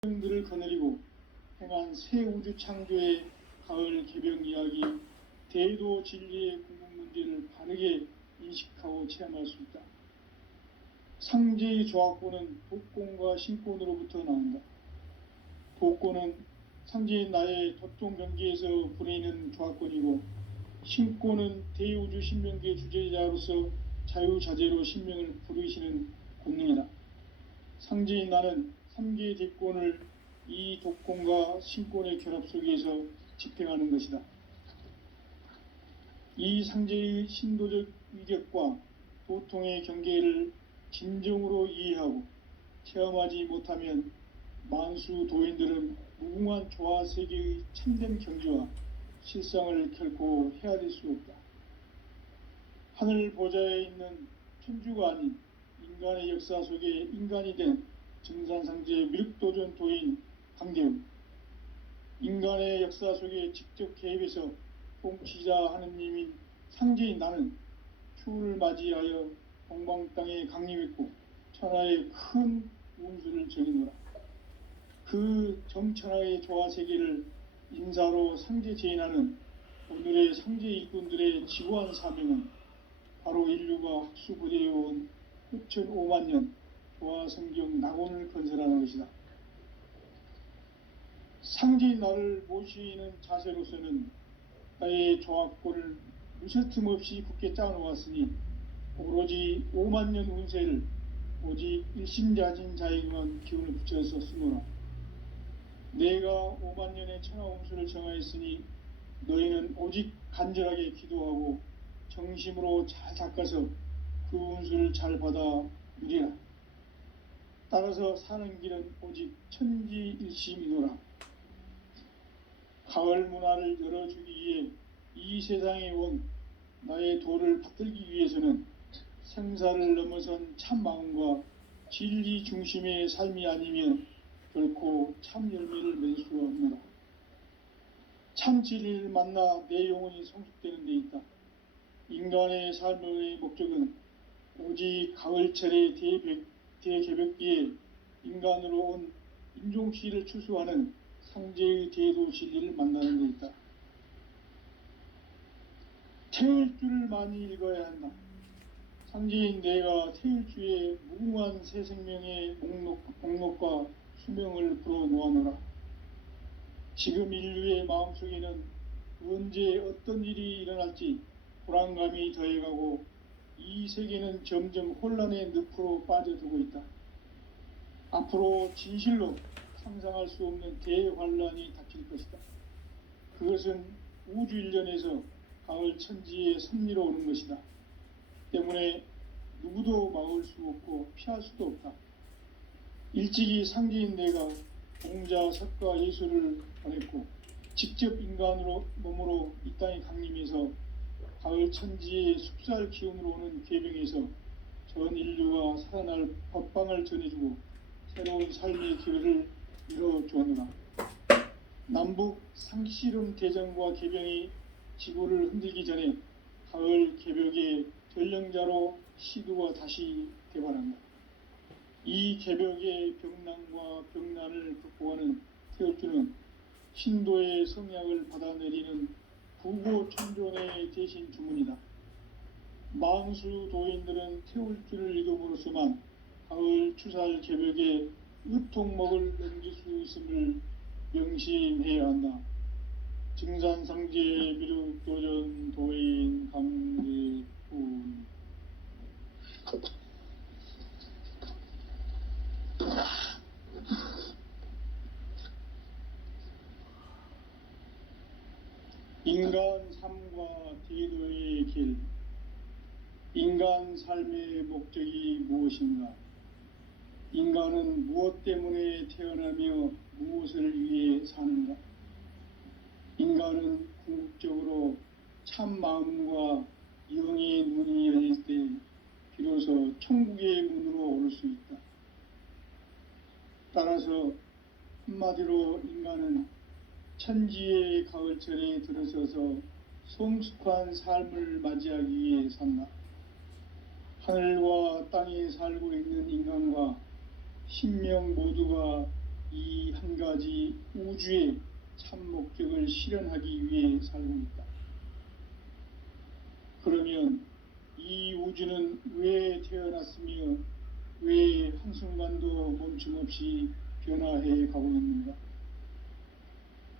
들을 거느리고 행한 새 우주 창조의 가을 개벽 이야기, 대도 진리의 궁극 문제를 바르게 인식하고 체험할 수 있다. 상제의 조합권은 독권과 신권으로부터 나온다. 독권은 상제인 나의 덧종 경계에서 부리는 조합권이고, 신권은 대우주 신명계 주제자로서 자유자재로 신명을 부르시는 권능이다. 상제인 나는 3개의 대권을 이 독권과 신권의 결합 속에서 집행하는 것이다. 이 상제의 신도적 위력과 도통의 경계를 진정으로 이해하고 체험하지 못하면 만수 도인들은 무궁한 조화 세계의 참된 경지와 실상을 결코 헤아릴 수 없다. 하늘 보좌에 있는 천주가 아닌 인간의 역사 속에 인간이 된 증산상제의 미륵도전 도인 강대훈, 인간의 역사 속에 직접 개입해서 통치자 하느님인 상제인 나는 추운을 맞이하여 동방 땅에 강림했고 천하의 큰 운수를 적이노라. 그 정천하의 조화세계를 인사로 상제 제인하는 오늘의 상제 일꾼들의 지구한 사명은 바로 인류가 학수부대해온 6,500만 년 조화성경 낙원을 건설하는 것이다. 상제인 나를 모시는 자세로서는 나의 조합권을 무쇠틈 없이 굳게 짜놓았으니 오로지 5만 년 운세를 오직 일심자진 자에게만 기운을 붙여서 쓰노라. 내가 5만 년의 천하 운수를 정하였으니 너희는 오직 간절하게 기도하고 정심으로 잘 닦아서 그 운수를 잘 받아 누리라. 따라서 사는 길은 오직 천지일심이노라. 가을 문화를 열어주기 위해 이 세상에 온 나의 도를 받들기 위해서는 생사를 넘어선 참 마음과 진리 중심의 삶이 아니면 결코 참 열매를 맺을 수가 없노라. 참 진리를 만나 내 영혼이 성숙되는 데 있다. 인간의 삶의 목적은 오직 가을철의 대개벽기에 인간으로 온 인종씨를 추수하는 상제의 대도 진리를 만나는 데 있다. 태을주를 많이 읽어야 한다. 상제인 내가 태을주의 무궁한 새 생명의 목록과 수명을 불어놓아노라. 지금 인류의 마음속에는 언제 어떤 일이 일어날지 불안감이 더해가고 이 세계는 점점 혼란의 늪으로 빠져들고 있다. 앞으로 진실로 상상할 수 없는 대환란이 닥칠 것이다. 그것은 우주 일련에서 가을 천지의 섭리로 오는 것이다. 때문에 누구도 막을 수 없고 피할 수도 없다. 일찍이 상제인 내가 공자, 석가, 예수를 보냈고 직접 인간으로 몸으로 이 땅에 강림해서 가을 천지의 숲살 기운으로 오는 계병에서 전 인류가 살아날 법방을 전해주고 새로운 삶의 기회를 이뤄주었노라. 남북 상씨름 대전과 개병이 지구를 흔들기 전에 가을 개벽의 전령자로 시도가 다시 개발한다. 이 개벽의 병난과 병난을 극복하는 태울주는 신도의 성약을 받아내리는 부고천존의 대신 주문이다. 만수 도인들은 태울주를 이름으로서만 가을 추살 개벽의 의통목을 넘길 수 있음을 명심해야 한다. 증산상제 미륵도전 도인 강대훈. 인간 삶과 대도의 길. 인간 삶의 목적이 무엇인가? 인간은 무엇 때문에 태어나며 무엇을 위해 사는가? 인간은 궁극적으로 참 마음과 영의 문이 열릴 때 비로소 천국의 문으로 오를 수 있다. 따라서 한마디로 인간은 천지의 가을철에 들어서서 성숙한 삶을 맞이하기 위해 산다. 하늘과 땅에 살고 있는 인간과 신명 모두가 이 한 가지 우주의 참 목적을 실현하기 위해 살고 있다. 그러면 이 우주는 왜 태어났으며 왜 한순간도 멈춤없이 변화해 가고 있는가?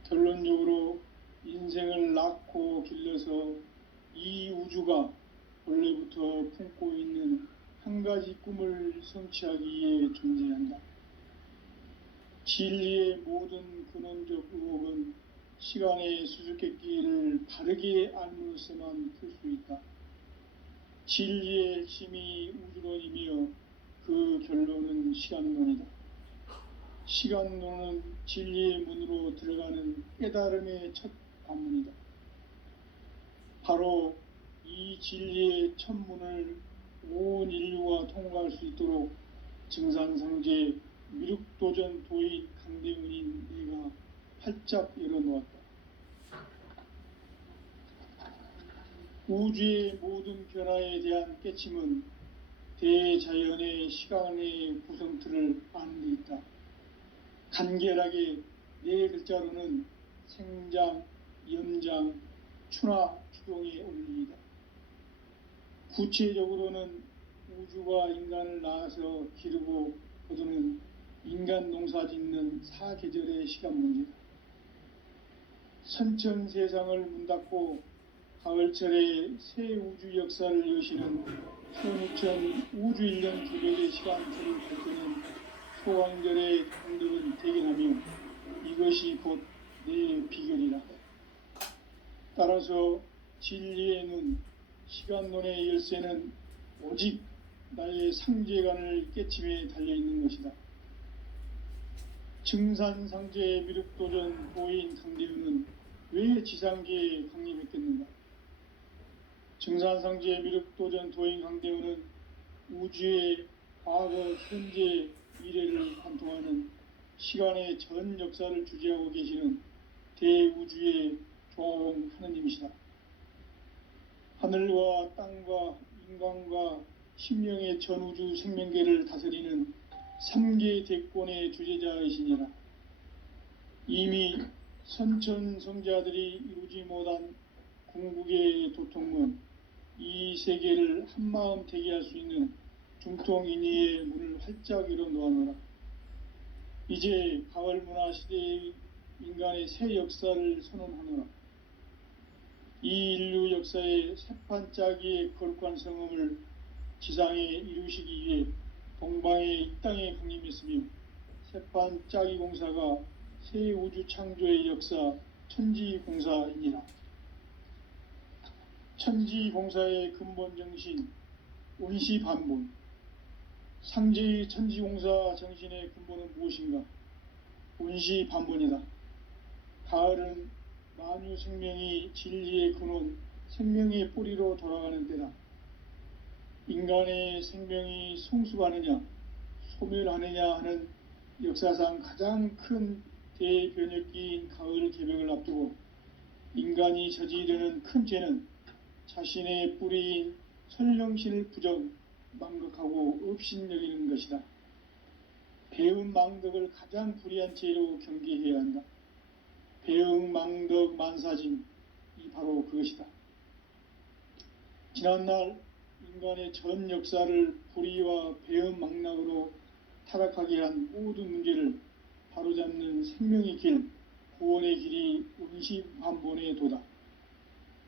결론적으로 인생을 낳고 길러서 이 우주가 원래부터 품고 있는 한 가지 꿈을 성취하기 위해 존재한다. 진리의 모든 근원적 의혹은 시간의 수수께끼를 바르게 알므로서만 풀 수 있다. 진리의 핵심이 우주론이며 그 결론은 시간론이다. 시간론은 진리의 문으로 들어가는 깨달음의 첫 관문이다. 바로 이 진리의 첫 문을 온 인류가 통과할 수 있도록 증산상제 미륵도전 도인 강대훈인 내가 활짝 열어놓았다. 우주의 모든 변화에 대한 깨침은 대자연의 시간의 구성틀을 아는 데 있다. 간결하게 네 글자로는 생장, 염장, 추나 추동의 원리이다. 구체적으로는 우주가 인간을 낳아서 기르고 거두는 인간 농사 짓는 사계절의 시간 문제다. 선천 세상을 문 닫고 가을철에 새 우주 역사를 여시는 12,000 우주 1년 조격의 시간틀을 펼치는 소강절의 강들은 대견하며 이것이 곧 내 비결이라. 따라서 진리의 눈, 시간론의 열쇠는 오직 나의 상제관을 깨침에 달려있는 것이다. 증산상제 미륵도전 도인 강대훈은 왜 지상계에 강림했겠는가? 증산상제 미륵도전 도인 강대훈은 우주의 과거, 현재, 미래를 관통하는 시간의 전 역사를 주재하고 계시는 대우주의 조화홍 하느님이시다. 하늘과 땅과 인간과 심령의 전우주 생명계를 다스리는 3계 대권의 주재자이시니라. 이미 선천성자들이 이루지 못한 궁극의 도통문, 이 세계를 한마음 되게 할 수 있는 중통인의의 문을 활짝 열어놓아노라. 이제 가을 문화 시대의 인간의 새 역사를 선언하노라. 이 인류 역사의 새판짜기의 거룩한 성음을 지상에 이루시기 위해 동방의 이 땅에 강림했으며 새판짜기 공사가 새 우주 창조의 역사 천지공사이니라. 천지공사의 근본 정신 운시반본, 상제의 천지공사 정신의 근본은 무엇인가? 운시반본이다. 가을은 만유 생명이 진리의 근원, 생명의 뿌리로 돌아가는 때다. 인간의 생명이 성숙하느냐, 소멸하느냐 하는 역사상 가장 큰 대변혁기인 가을 개벽을 앞두고 인간이 저지르는 큰 죄는 자신의 뿌리인 설령신을 부정, 망각하고 업신여기는 것이다. 배은 망덕을 가장 불의한 죄로 경계해야 한다. 배응 망덕 만사진, 이 바로 그것이다. 지난날 인간의 전 역사를 불의와 배응 망락으로 타락하게 한 모든 문제를 바로잡는 생명의 길, 구원의 길이 운시반본의 도다.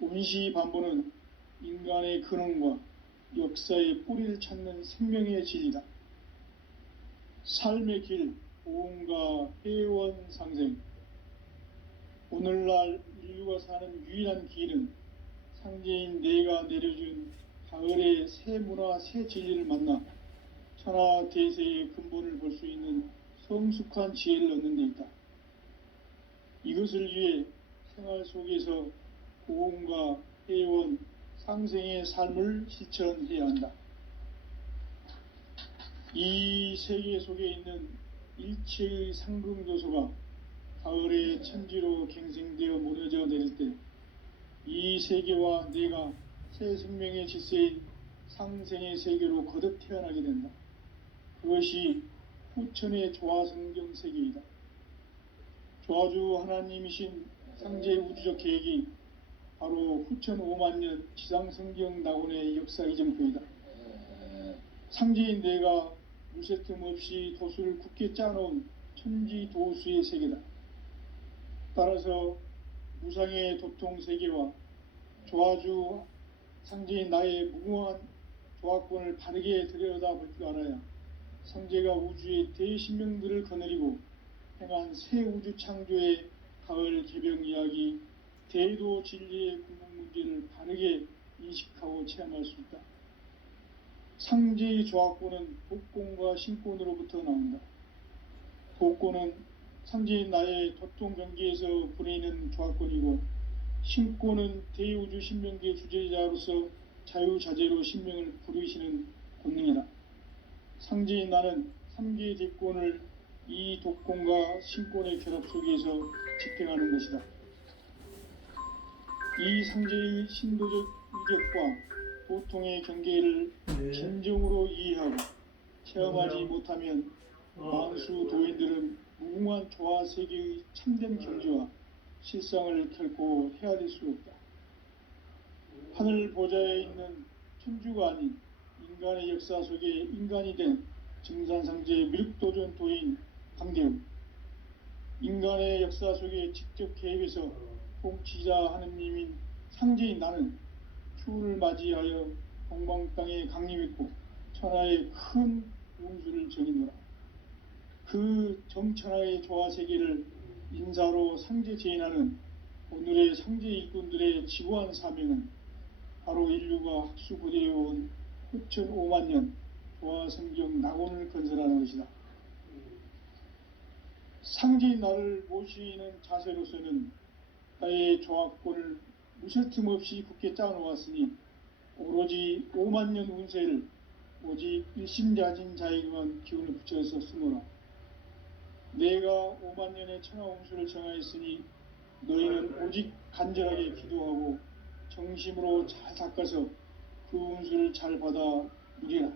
운시반본은 인간의 근원과 역사의 뿌리를 찾는 생명의 진리다. 삶의 길, 보응과 회원 상생. 오늘날 인류가 사는 유일한 길은 상제인 내가 내려준 가을의 새 문화, 새 진리를 만나 천하 대세의 근본을 볼 수 있는 성숙한 지혜를 얻는 데 있다. 이것을 위해 생활 속에서 보응과 회원, 상생의 삶을 실천해야 한다. 이 세계 속에 있는 일체의 상승조소가 가을의 천지로 갱생되어 무너져 내릴 때 이 세계와 내가 새 생명의 질서인 상생의 세계로 거듭 태어나게 된다. 그것이 후천의 조화성경 세계이다. 조아주 하나님이신 상제 우주적 계획이 바로 후천 5만 년 지상성경 낙원의 역사 이정표이다. 상제인 내가 물새 틈 없이 도수를 굳게 짜놓은 천지 도수의 세계다. 따라서 무상의 도통 세계와 조아주 상제인 나의 무궁한 조합권을 바르게 들여다볼 줄 알아야 상제가 우주의 대신명들을 거느리고 행한 새 우주 창조의 가을 개병 이야기, 대도 진리의 궁극 문제를 바르게 인식하고 체험할 수 있다. 상제의 조합권은 복권과 신권으로부터 나온다. 복권은 상제인 나의 도통 경계에서 부리는 조합권이고, 신권은 대우주 신명기의 주제자로서 자유자재로 신명을 부르시는 권능이다. 상제인 나는 3개의 대권을 이 독권과 신권의 결합 속에서 집행하는 것이다. 이 상제의 신도적 위력과 도통의 경계를 진정으로 이해하고 체험하지 못하면 만수 도인들은 무궁한 조화 세계의 참된 경지와 실상을 결코 헤아릴 수 없다. 하늘 보좌에 있는 천주가 아닌 인간의 역사 속에 인간이 된 증산상제 미륵도전 도인 강대훈, 인간의 역사 속에 직접 개입해서 통치자 하느님인 상제인 나는 추후를 맞이하여 동방 땅에 강림했고 천하의 큰 운수를 정의노라. 그 정천하의 조화세계를 인사로 상제 제인하는 오늘의 상제 일꾼들의 지고한 사명은 바로 인류가 학수고대해온 후천 5만 년 조화성경 낙원을 건설하는 것이다. 상제인 나를 모시는 자세로서는 나의 조합권을 무쇠틈 없이 굳게 짜놓았으니 오로지 5만 년 운세를 오직 일심자진 자에게만 기운을 붙여서 쓰노라. 내가 5만 년의 천하 운수를 정하였으니 너희는 오직 간절하게 기도하고 정심으로 잘 닦아서 그 운수를 잘 받아 누리라.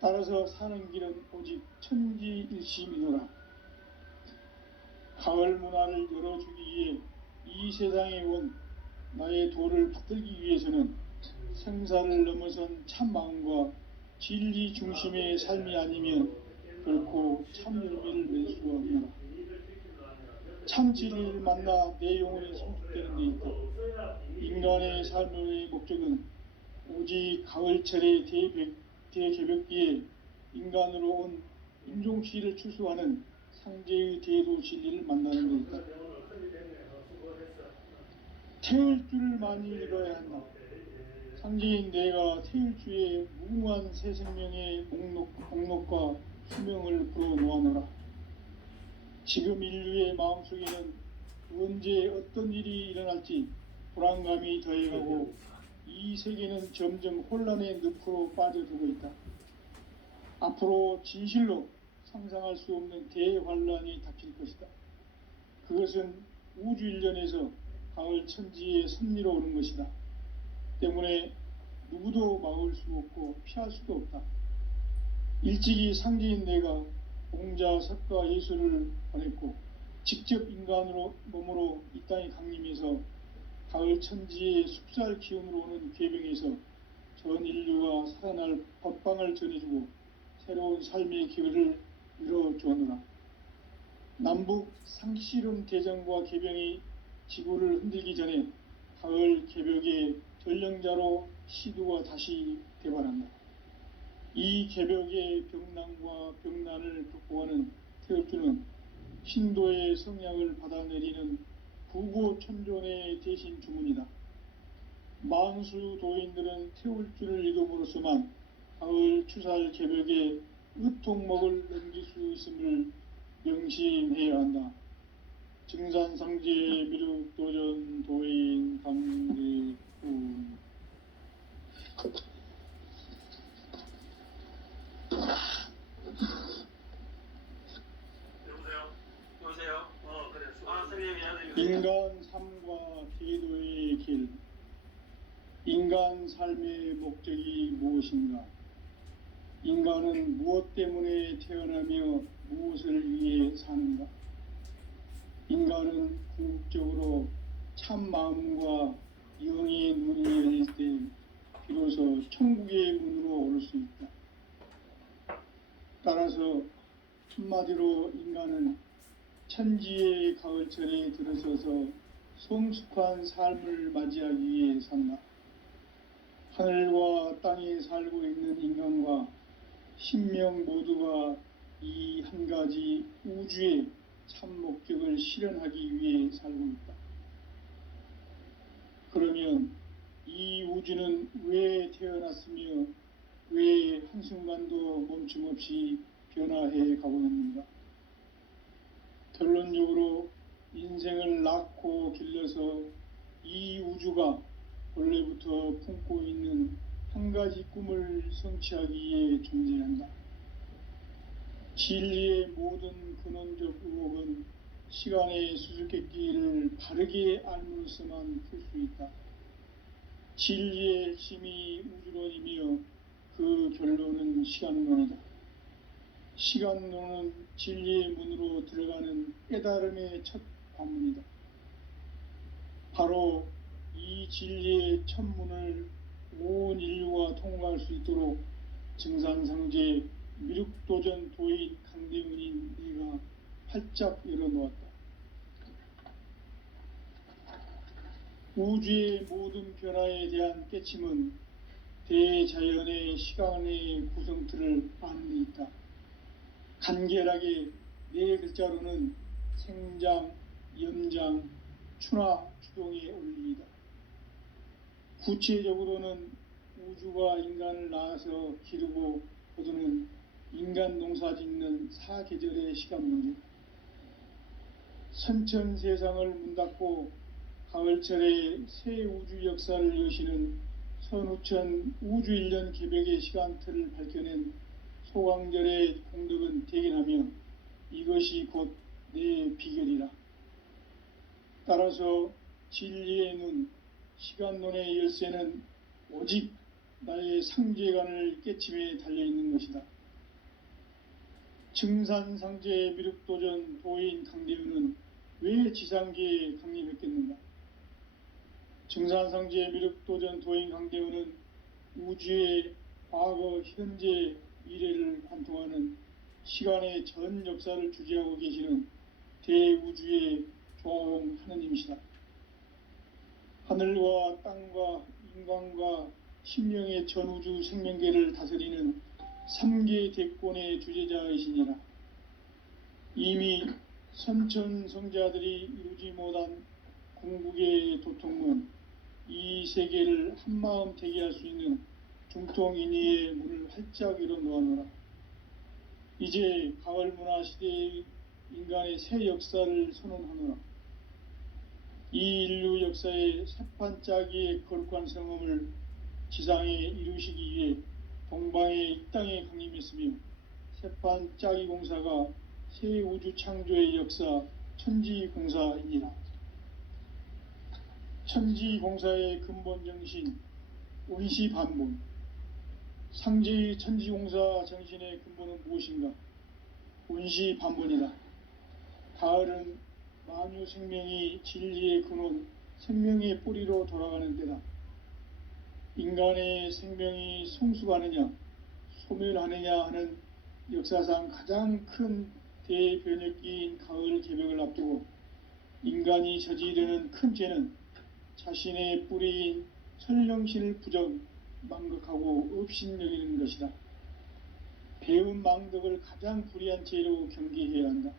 따라서 사는 길은 오직 천지일심이노라. 가을 문화를 열어주기 위해 이 세상에 온 나의 도를 받들기 위해서는 생사를 넘어선 참 마음과 진리 중심의 삶이 아니면 결코 참 열매를 맺을 수가 없노라. 참 진리를 만나 내 영혼이 성숙되는 데 있다. 인간의 삶의 목적은 오직 가을철의 대개벽기에 인간으로 온 인종치를 추수하는 상제의 대도 진리를 만나는 데 있다. 태울 줄을 많이 잃어야 한다. 상제인 내가 태울 주의 무궁한 새 생명의 목록과 수명을 불어놓아노라. 지금 인류의 마음속에는 언제 어떤 일이 일어날지 불안감이 더해가고 이 세계는 점점 혼란의 늪으로 빠져들고 있다. 앞으로 진실로 상상할 수 없는 대환란이 닥칠 것이다. 그것은 우주 일련에서 가을 천지의 섭리로 오는 것이다. 때문에 누구도 막을 수 없고 피할 수도 없다. 일찍이 상제인 내가 공자, 석가, 예수를 보냈고 직접 인간으로 몸으로 이 땅에 강림해서 가을 천지의 숲살 기운으로 오는 괴병에서 전 인류가 살아날 법방을 전해주고 새로운 삶의 기회를 이뤄주었노라. 남북 상씨름 대전과 개병이 지구를 흔들기 전에 가을 개벽의 전령자로 시두가 다시 대발한다. 이 개벽의 병난과 병난을 극복하는 태울주는 신도의 성약을 받아내리는 구고천존의 대신 주문이다. 만수 도인들은 태울주를 읽음으로써만 가을 추살 개벽의 의통목을 넘길 수 있음을 명심해야 한다. 증산상제 미륵도전 도인 강대훈. 여보세요? 그래. 선생님 인간 삶과 제도의 길. 인간 삶의 목적이 무엇인가? 인간은 무엇 때문에 태어나며 무엇을 위해 사는가? 인간은 궁극적으로 참 마음과 영의 눈이 열릴 때 비로소 천국의 문으로 오를 수 있다. 따라서 한마디로 인간은 천지의 가을철에 들어서서 성숙한 삶을 맞이하기 위해 산다. 하늘과 땅에 살고 있는 인간과 신명 모두가 이 한 가지 우주의 참 목적을 실현하기 위해 살고 있다. 그러면 이 우주는 왜 태어났으며 왜 한순간도 멈춤 없이 변화해 가고 있는가? 결론적으로 인생을 낳고 길러서 이 우주가 원래부터 품고 있는 한 가지 꿈을 성취하기 위해 존재한다. 진리의 모든 근원적 의혹은 시간의 수수께끼를 바르게 알므로서만 풀 수 있다. 진리의 핵심이 우주론이며 그 결론은 시간론이다. 시간론은 진리의 문으로 들어가는 깨달음의 첫 관문이다. 바로 이 진리의 첫 문을 온 인류가 통과할 수 있도록 증산상제 미륵도전 도인 강대훈인 네가 활짝 열어놓았다. 우주의 모든 변화에 대한 깨침은 대자연의 시간의 구성틀을 아는 데 있다. 간결하게 네 글자로는 생장, 염장, 추나 추동의 원리이다. 구체적으로는 우주가 인간을 낳아서 기르고 거두는 인간 농사 짓는 사계절의 시간 문제다. 선천 세상을 문 닫고 가을철에 새 우주 역사를 여시는 선우천 우주 1년 개벽의 시간틀을 밝혀낸 소강절의 공덕은 대견하며 이것이 곧 내 비결이라. 따라서 진리의 눈, 시간론의 열쇠는 오직 나의 상제관을 깨침에 달려있는 것이다. 증산상제 미륵도전 도인 강대훈은 왜 지상계에 강림했겠는가? 증산상제 미륵도전 도인 강대훈은 우주의 과거, 현재, 미래를 관통하는 시간의 전 역사를 주재하고 계시는 대우주의 조화용 하느님이시다. 하늘과 땅과 인간과 신명의 전우주 생명계를 다스리는 3계 대권의 주제자이시니라. 이미 선천성자들이 이루지 못한 궁극의 도통은 이 세계를 한마음 되게 할 수 있는 중통인의의 문을 활짝 열어놓아노라. 이제 가을문화 시대의 인간의 새 역사를 선언하노라. 이 인류 역사의 새판짜기의 거룩한 성음을 지상에 이루시기 위해 동방의 이 땅에 강림했으며 새판짜기 공사가 새 우주 창조의 역사 천지공사이니라. 천지공사의 근본 정신 운시반본. 상제의 천지공사 정신의 근본은 무엇인가? 운시반본이다. 가을은 만유 생명이 진리의 근원, 생명의 뿌리로 돌아가는 때다. 인간의 생명이 성숙하느냐, 소멸하느냐 하는 역사상 가장 큰 대변혁기인 가을 개벽을 앞두고 인간이 저지르는 큰 죄는 자신의 뿌리인 설령신을 부정, 망극하고 업신여기는 것이다. 배은 망덕을 가장 불의한 죄로 경계해야 한다.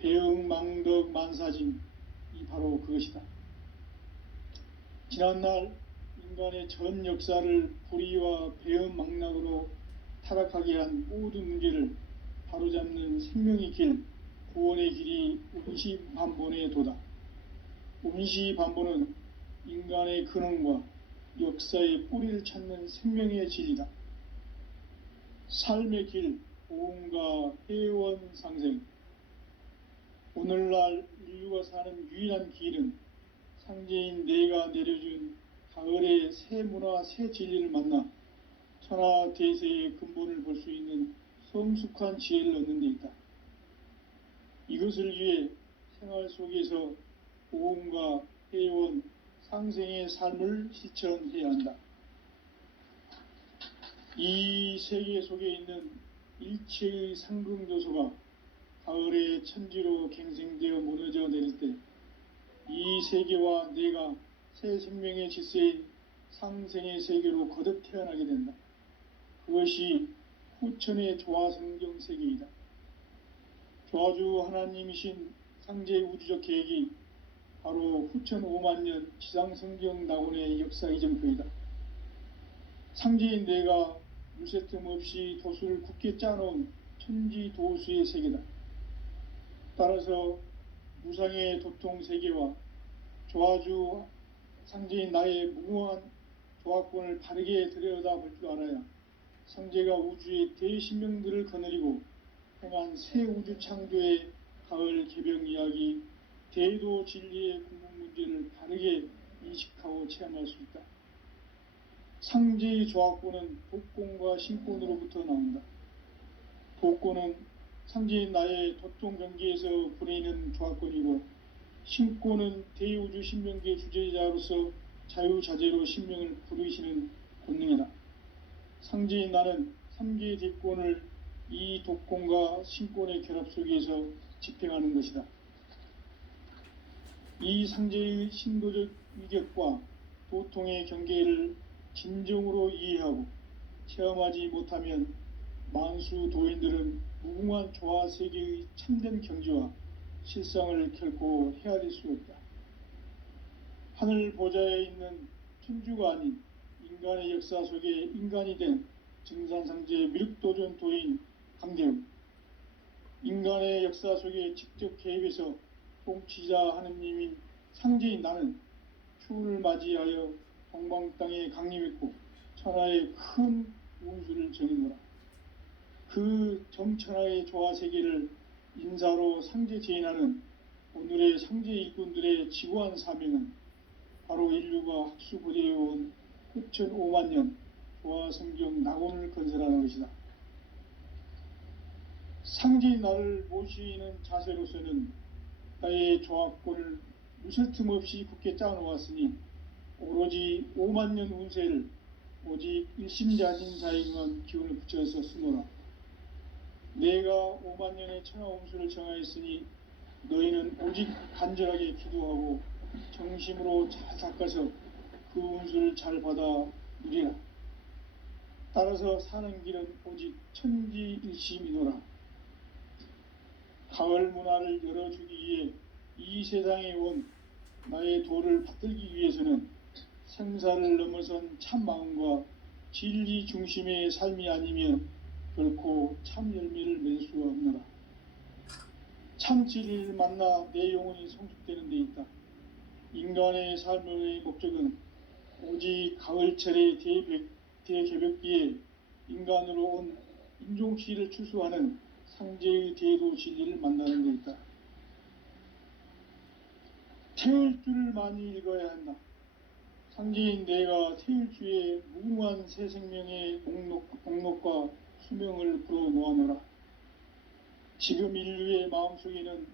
배응 망덕 만사짐이 바로 그것이다. 지난날 인간의 전 역사를 불의와 배응 망락으로 타락하게 한 모든 문제를 바로잡는 생명의 길, 구원의 길이 운시반본의 도다. 운시반본은 인간의 근원과 역사의 뿌리를 찾는 생명의 진리다. 삶의 길, 보험과 회원 상생. 오늘날 인류가 사는 유일한 길은 상제인 내가 내려준 가을의 새 문화, 새 진리를 만나 천하 대세의 근본을 볼 수 있는 성숙한 지혜를 얻는 데 있다. 이것을 위해 생활 속에서 보험과 해온 상생의 삶을 실천해야 한다. 이 세계 속에 있는 일체의 상승조소가 가을의 천지로 갱생되어 무너져 내릴 때 이 세계와 내가 새 생명의 질서인 상생의 세계로 거듭 태어나게 된다. 그것이 후천의 조화성경 세계이다. 조화주 하나님이신 상제의 우주적 계획이 바로 후천 5만년 지상성경 낙원의 역사 이정표이다. 상제인 내가 물새틈 없이 도수를 굳게 짜놓은 천지도수의 세계다. 따라서 무상의 도통 세계와 조화주 상제인 나의 무궁한 조화권을 바르게 들여다볼 줄 알아야 상제가 우주의 대신명들을 거느리고 행한 새 우주 창조의 가을 개병 이야기, 대도 진리의 궁극 문제를 바르게 인식하고 체험할 수 있다. 상제의 조화권은 독권과 신권으로부터 나온다. 독권은 상제인 나의 도통 경계에서 부리는 조화권이고, 신권은 대우주 신명계 주제자로서 자유자재로 신명을 부르시는 권능이다. 상제인 나는 3개의 대권을 이 독권과 신권의 결합 속에서 집행하는 것이다. 이 상제의 신도적 위격과 도통의 경계를 진정으로 이해하고 체험하지 못하면 만수 도인들은 무궁한 조화 세계의 참된 경지와 실상을 결코 헤아릴 수 없다. 하늘 보좌에 있는 천주가 아닌 인간의 역사 속에 인간이 된 증산상제의 미륵도전 도인 강대웅, 인간의 역사 속에 직접 개입해서 통치자 하느님인 상제인 나는 추운을 맞이하여 동방 땅에 강림했고 천하의 큰 운수를 정해노라. 그 정천하의 조화 세계를 인사로 상제 제인하는 오늘의 상제 일꾼들의 지고한 사명은 바로 인류가 학수고대해온 후천 5만년 조화 성경 낙원을 건설하는 것이다. 상제인 나를 모시는 자세로서는 나의 조화권을 무설틈 없이 굳게 짜놓았으니 오로지 5만년 운세를 오직 일심자진 자에게만 기운을 붙여서 쓰노라. 내가 5만년의 천하 운수를 정하였으니 너희는 오직 간절하게 기도하고 정심으로 잘 닦아서 그 운수를 잘 받아 누리라. 따라서 사는 길은 오직 천지일심이노라. 가을 문화를 열어주기 위해 이 세상에 온 나의 도를 받들기 위해서는 생사를 넘어선 참 마음과 진리 중심의 삶이 아니면 결코 참 열매를 맺을 수가 없노라. 참 진리를 만나 내 영혼이 성숙되는 데 있다. 인간의 삶의 목적은 오직 가을철의 대개벽기에 인간으로 온 인종치를 추수하는 상제의 대도 진리를 만나는 데 있다. 태울 줄을 많이 읽어야 한다. 상제인 내가 태울 주의 무궁한 새 생명의 목록과 수명을 불어놓아노라. 지금 인류의 마음속에는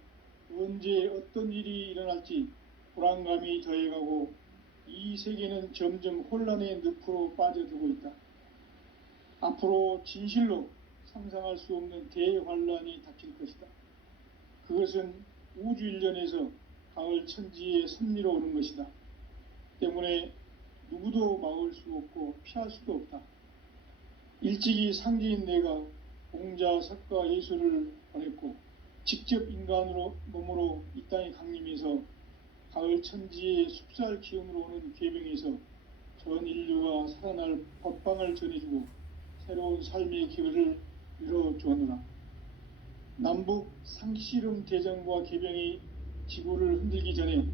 언제 어떤 일이 일어날지 불안감이 더해가고 이 세계는 점점 혼란의 늪으로 빠져들고 있다. 앞으로 진실로 상상할 수 없는 대환란이 닥칠 것이다. 그것은 우주 일련에서 가을 천지의 섭리로 오는 것이다. 때문에 누구도 막을 수 없고 피할 수도 없다. 일찍이 상제인 내가 공자, 석가, 예수를 보냈고 직접 인간으로 몸으로 이 땅에 강림해서 가을 천지의 숲살 기운으로 오는 계명에서 전 인류가 살아날 법방을 전해주고 새로운 삶의 기회를 이뤄주었노라. 남북 상씨름 대전과 개병이 지구를 흔들기 전에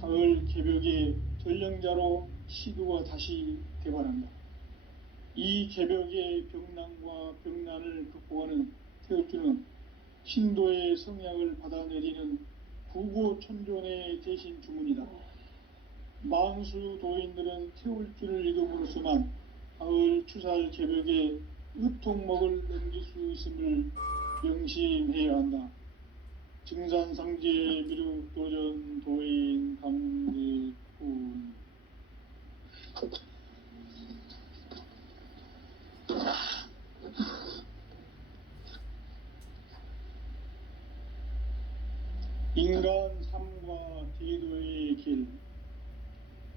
가을 개벽의 전령자로 시두가 다시 대발한다. 이 개벽의 병난과 병난을 극복하는 태울주는 신도의 성약을 받아내리는 구고천존의 대신 주문이다. 만수 도인들은 태울주를 읽음으로써만 가을 추살 개벽의 의통목을 넘길 수 있음을 명심해야 한다. 증산상제 미륵도전 도인 강대군. 인간 삶과 대도의 길.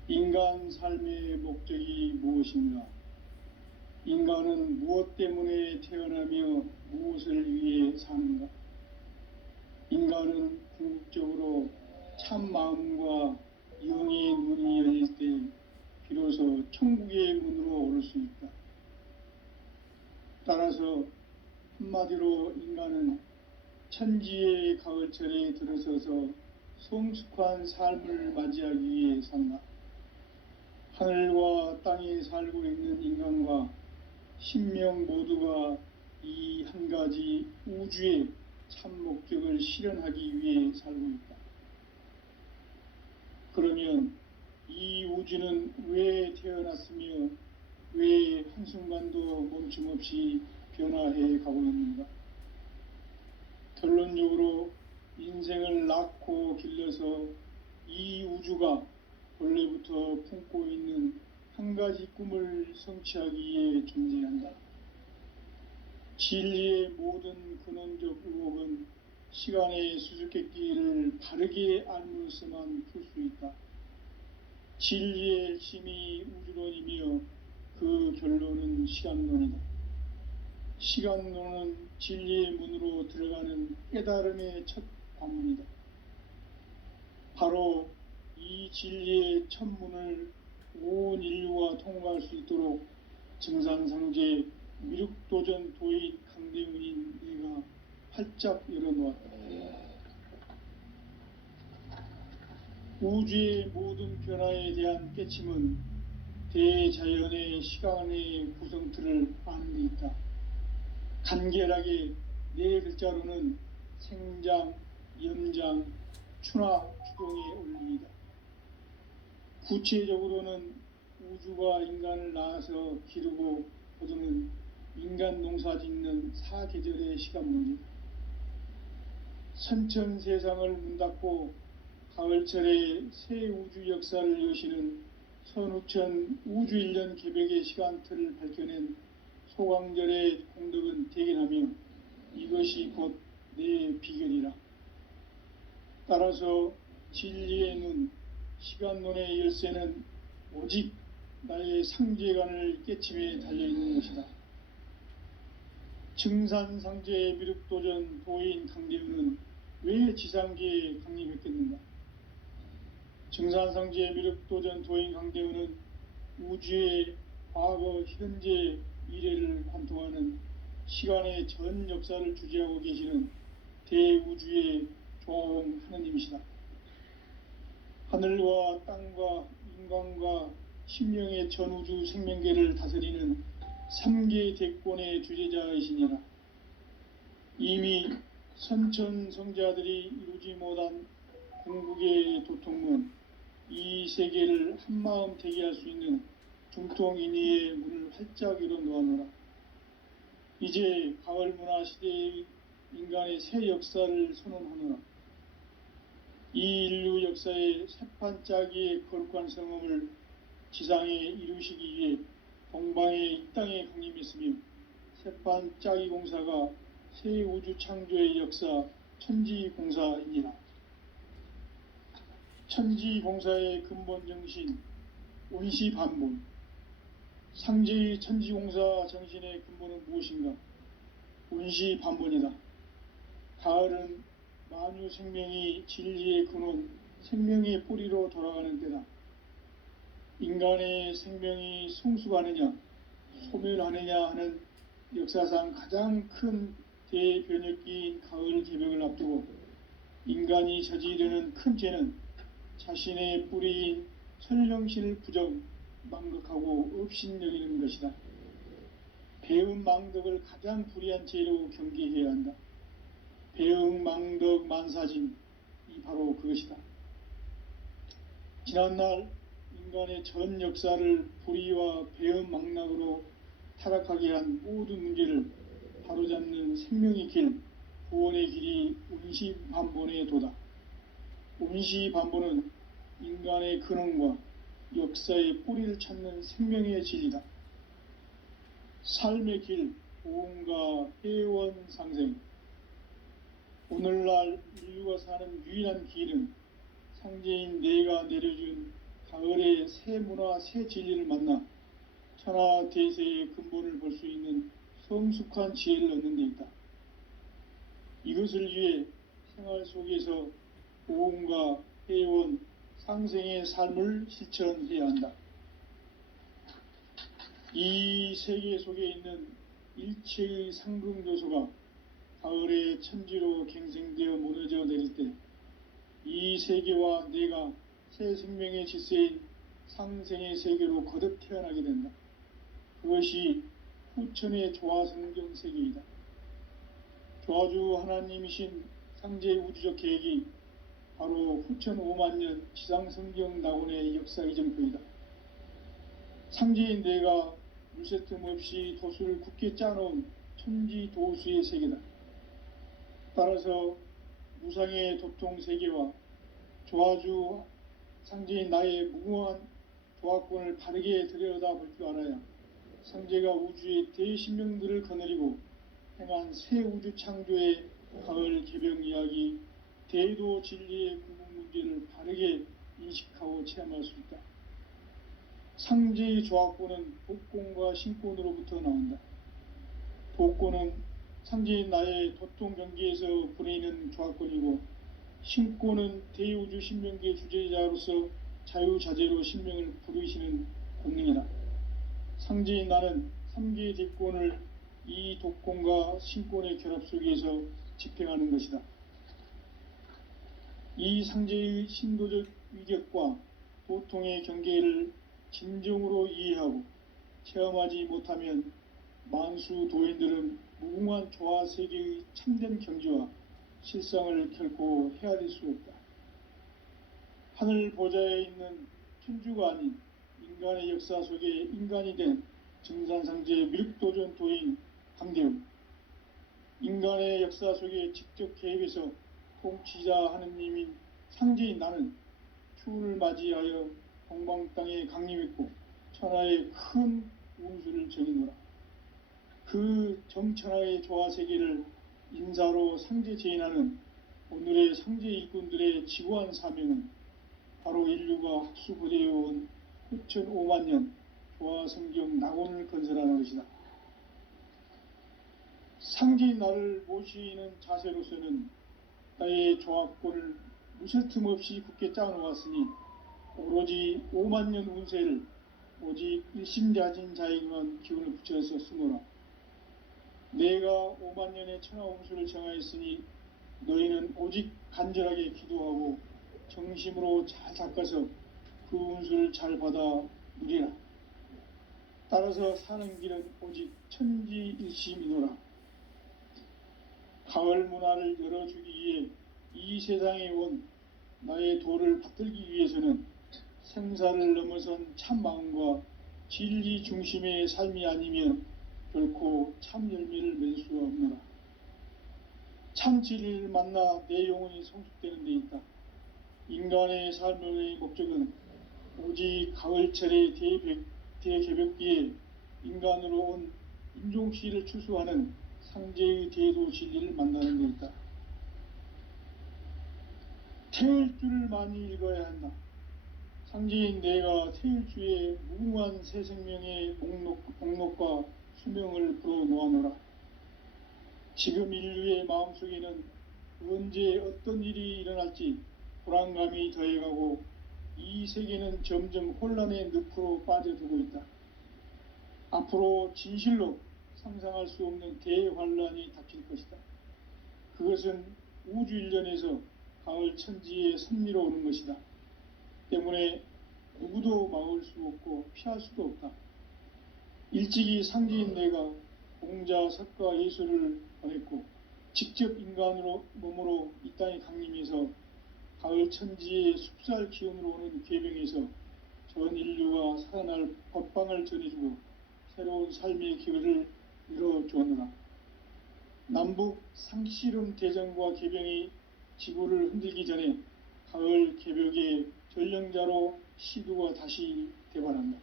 인간 삶의 목적이 무엇인가? 인간은 무엇 때문에 태어나며 무엇을 위해 사는가? 인간은 궁극적으로 참 마음과 영의 눈이 열릴 때 비로소 천국의 문으로 오를 수 있다. 따라서 한마디로 인간은 천지의 가을철에 들어서서 성숙한 삶을 맞이하기 위해 산다. 하늘과 땅에 살고 있는 인간과 신명 모두가 이 한 가지 우주의 참 목적을 실현하기 위해 살고 있다. 그러면 이 우주는 왜 태어났으며 왜 한순간도 멈춤없이 변화해 가고 있는가? 결론적으로 인생을 낳고 길러서 이 우주가 원래부터 품고 있는 한 가지 꿈을 성취하기 위해 존재한다. 진리의 모든 근원적 의혹은 시간의 수수께끼를 바르게 알므로서만 풀 수 있다. 진리의 핵심이 우주론이며 그 결론은 시간론이다. 시간론은 진리의 문으로 들어가는 깨달음의 첫 관문이다. 바로 이 진리의 첫 문을 온 인류가 통과할 수 있도록 증산상제 미륵도전 도인 강대훈인 내가 활짝 열어놓았다. 우주의 모든 변화에 대한 깨침은 대자연의 시간의 구성틀을 아는 데 있다. 간결하게 네 글자로는 생장, 염장, 추나 추동의 원리이다. 구체적으로는 우주가 인간을 낳아서 기르고 거두는 인간 농사 짓는 사계절의 시간문이다. 선천 세상을 문 닫고 가을철에 새 우주 역사를 여시는 선우천 우주 1년 개벽의 시간틀을 밝혀낸 소강절의 공덕은 대견하며 이것이 곧 내 비결이라. 따라서 진리의 눈, 시간론의 열쇠는 오직 나의 상제관을 깨침에 달려있는 것이다. 증산상제 미륵도전 도인 강대훈은 왜 지상계에 강림했겠는가? 증산상제 미륵도전 도인 강대훈은 우주의 과거, 현재, 미래를 관통하는 시간의 전 역사를 주재하고 계시는 대우주의 조화원 하느님이시다. 하늘과 땅과 인간과 신명의 전우주 생명계를 다스리는 3계 대권의 주재자이시니라. 이미 선천성자들이 이루지 못한 궁극의 도통문, 이 세계를 한마음 되게 할 수 있는 중통인의의 문을 활짝 열어놓았노라. 이제 가을 문화 시대의 인간의 새 역사를 선언하노라. 이 인류 역사의 새판짜기의 거룩한 성음을 지상에 이루시기 위해 동방의 이 땅에 강림했으며 새판짜기 공사가 새 우주 창조의 역사 천지공사이니라. 천지공사의 근본 정신 온시반본. 상제의 천지공사 정신의 근본은 무엇인가? 온시반본이다. 가을은 만유 생명이 진리의 근원, 생명의 뿌리로 돌아가는 때다. 인간의 생명이 성숙하느냐, 소멸하느냐 하는 역사상 가장 큰 대변혁기인 가을 개벽을 앞두고 인간이 저지르는 큰 죄는 자신의 뿌리인 천령신을 부정, 망극하고 업신여기는 것이다. 배음 망덕을 가장 불의한 죄로 경계해야 한다. 배음 망덕 만사짐이 바로 그것이다. 지난날 인간의 전 역사를 불의와 배음 망락으로 타락하게 한 모든 문제를 바로잡는 생명의 길, 구원의 길이 운시반본에 도다. 운시반본은 인간의 근원과 역사의 뿌리를 찾는 생명의 진리다. 삶의 길, 보험과 회원 상생. 오늘날 인류가 사는 유일한 길은 상제인 내가 내려준 가을의 새 문화, 새 진리를 만나 천하 대세의 근본을 볼 수 있는 성숙한 지혜를 얻는 데 있다. 이것을 위해 생활 속에서 보험과 회원, 상생의 삶을 실천해야 한다. 이 세계 속에 있는 일체의 상승교소가 가을의 천지로 갱생되어 무너져 내릴 때 이 세계와 내가 새 생명의 질서인 상생의 세계로 거듭 태어나게 된다. 그것이 후천의 조화성경 세계이다. 조화주 하나님이신 상제의 우주적 계획이 바로 후천 5만년 지상성경 낙원의 역사 이정표이다. 상제인 내가 물새틈 없이 도수를 굳게 짜놓은 천지 도수의 세계다. 따라서 무상의 도통 세계와 조화주 상제인 나의 무궁한 조화권을 바르게 들여다볼 줄 알아야 상제가 우주의 대신명들을 거느리고 행한 새 우주 창조의 가을 개병 이야기, 대도 진리의 궁극 문제를 바르게 인식하고 체험할 수 있다. 상제의 조화권은 복권과 신권으로부터 나온다. 복권은 상제인 나의 도통 경계에서 부리는 조화권이고, 신권은 대우주 신명계 주제자로서 자유자재로 신명을 부르시는 권능이다. 상제인 나는 3개의 대권을 이 독권과 신권의 결합 속에서 집행하는 것이다. 이 상제의 신도적 위격과 도통의 경계를 진정으로 이해하고 체험하지 못하면 만수 도인들은 무궁한 조화 세계의 참된 경지와 실상을 결코 헤아릴 수 없다. 하늘 보좌에 있는 천주가 아닌 인간의 역사 속에 인간이 된 증산상제의 밀도전 도인 강대웅, 인간의 역사 속에 직접 개입해서 통치자 하느님인 상제인 나는 추운을 맞이하여 동방 땅에 강림했고 천하의 큰 운수를 전이노라. 그 정천하의 조화 세계를 인사로 상제 제인하는 오늘의 상제 일꾼들의 지구한 사명은 바로 인류가 학수부대해온 후천 5만년 조화 성경 낙원을 건설하는 것이다. 상제인 나를 모시는 자세로서는 나의 조합권을 무쇠틈 없이 굳게 짜놓았으니 오로지 5만년 운세를 오직 일심자진 자에게만 기운을 붙여서 쓰노라. 내가 5만년의 천하 운수를 정하였으니 너희는 오직 간절하게 기도하고 정심으로 잘 닦아서 그 운수를 잘 받아 누리라. 따라서 사는 길은 오직 천지일심이노라. 가을 문화를 열어주기 위해 이 세상에 온 나의 도를 받들기 위해서는 생사를 넘어선 참 마음과 진리 중심의 삶이 아니면 결코 참 열매를 맺을 수가 없노라. 참 진리를 만나 내 영혼이 성숙되는 데 있다. 인간의 삶의 목적은 오직 가을철의 대개벽기에 인간으로 온 인종씨를 추수하는 상제의 대도 진리를 만나는 데 있다. 태일주를 많이 읽어야 한다. 상제인 내가 태일주의 무궁한 새 생명의 목록과 수명을 불어놓아노라. 지금 인류의 마음속에는 언제 어떤 일이 일어날지 불안감이 더해가고 이 세계는 점점 혼란의 늪으로 빠져들고 있다. 앞으로 진실로 상상할 수 없는 대환란이 닥칠 것이다. 그것은 우주 일련에서 가을 천지의 섭리로 오는 것이다. 때문에 누구도 막을 수 없고 피할 수도 없다. 일찍이 상제인 내가 공자, 석가, 예수를 보냈고 직접 인간으로 몸으로 이 땅에 강림해서 가을 천지의 숲살 기운으로 오는 계명에서 전 인류가 살아날 법방을 전해주고 새로운 삶의 기회를 이뤄주었노라. 남북 상씨름 대전과 개병이 지구를 흔들기 전에 가을 개벽의 전령자로 시두가 다시 대발한다.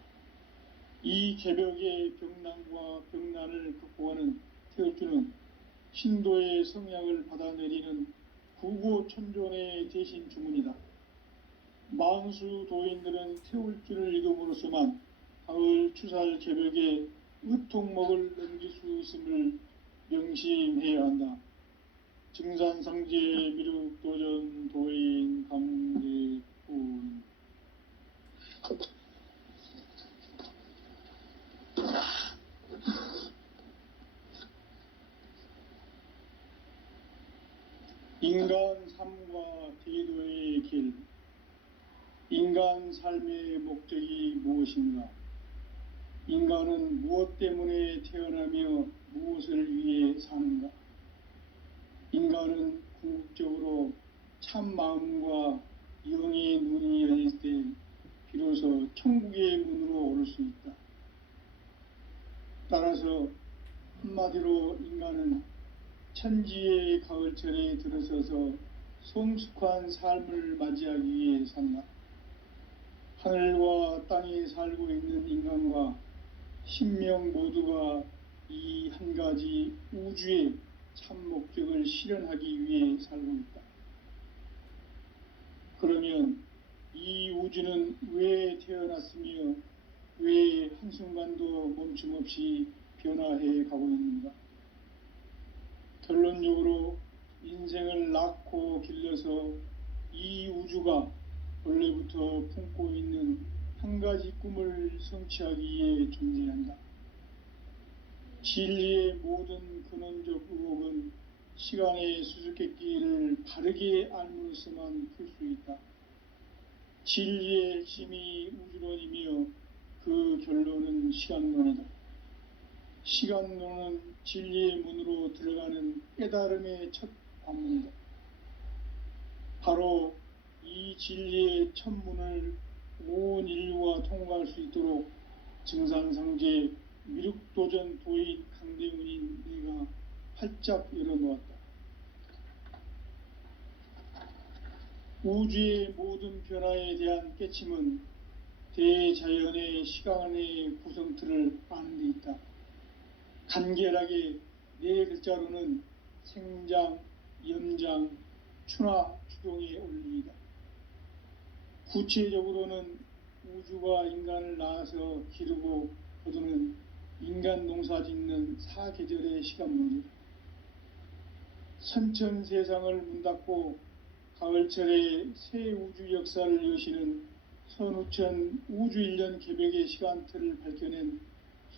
이 개벽의 병난과 병난을 극복하는 태울주는 신도의 성약을 받아내리는 구고천존의 대신 주문이다. 만수 도인들은 태울주를 읽음으로써만 가을 추살 개벽에 의통목을 넘길 수 있음을 명심해야 한다. 증산상제 미륵도전 도인 강대군. 인간 삶과 대도의 길. 인간 삶의 목적이 무엇인가? 인간은 무엇 때문에 태어나며 무엇을 위해 사는가? 인간은 궁극적으로 참 마음과 영의 눈이 열릴 때 비로소 천국의 문으로 오를 수 있다. 따라서 한마디로 인간은 천지의 가을철에 들어서서 성숙한 삶을 맞이하기 위해 산다. 하늘과 땅에 살고 있는 인간과 신명 모두가 이 한 가지 우주의 참 목적을 실현하기 위해 살고 있다. 그러면 이 우주는 왜 태어났으며 왜 한순간도 멈춤없이 변화해 가고 있는가? 결론적으로 인생을 낳고 길러서 이 우주가 원래부터 품고 있는 한 가지 꿈을 성취하기 위해 존재한다. 진리의 모든 근원적 의혹은 시간의 수수께끼를 바르게 알므로서만 풀 수 있다. 진리의 핵심이 우주론이며 그 결론은 시간론이다. 시간론은 진리의 문으로 들어가는 깨달음의 첫 관문이다. 바로 이 진리의 첫 문을 온 인류가 통과할 수 있도록 증산상제 미륵도전 도인 강대훈인 내가 활짝 열어놓았다. 우주의 모든 변화에 대한 깨침은 대자연의 시간의 구성틀을 아는 데 있다. 간결하게 네 글자로는 생장, 염장, 추나 추동의 원리이다. 구체적으로는 우주가 인간을 낳아서 기르고 거두는 인간 농사 짓는 사계절의 시간 문제다. 선천 세상을 문 닫고 가을철에 새 우주 역사를 여시는 선우천 우주 1년 개벽의 시간틀을 밝혀낸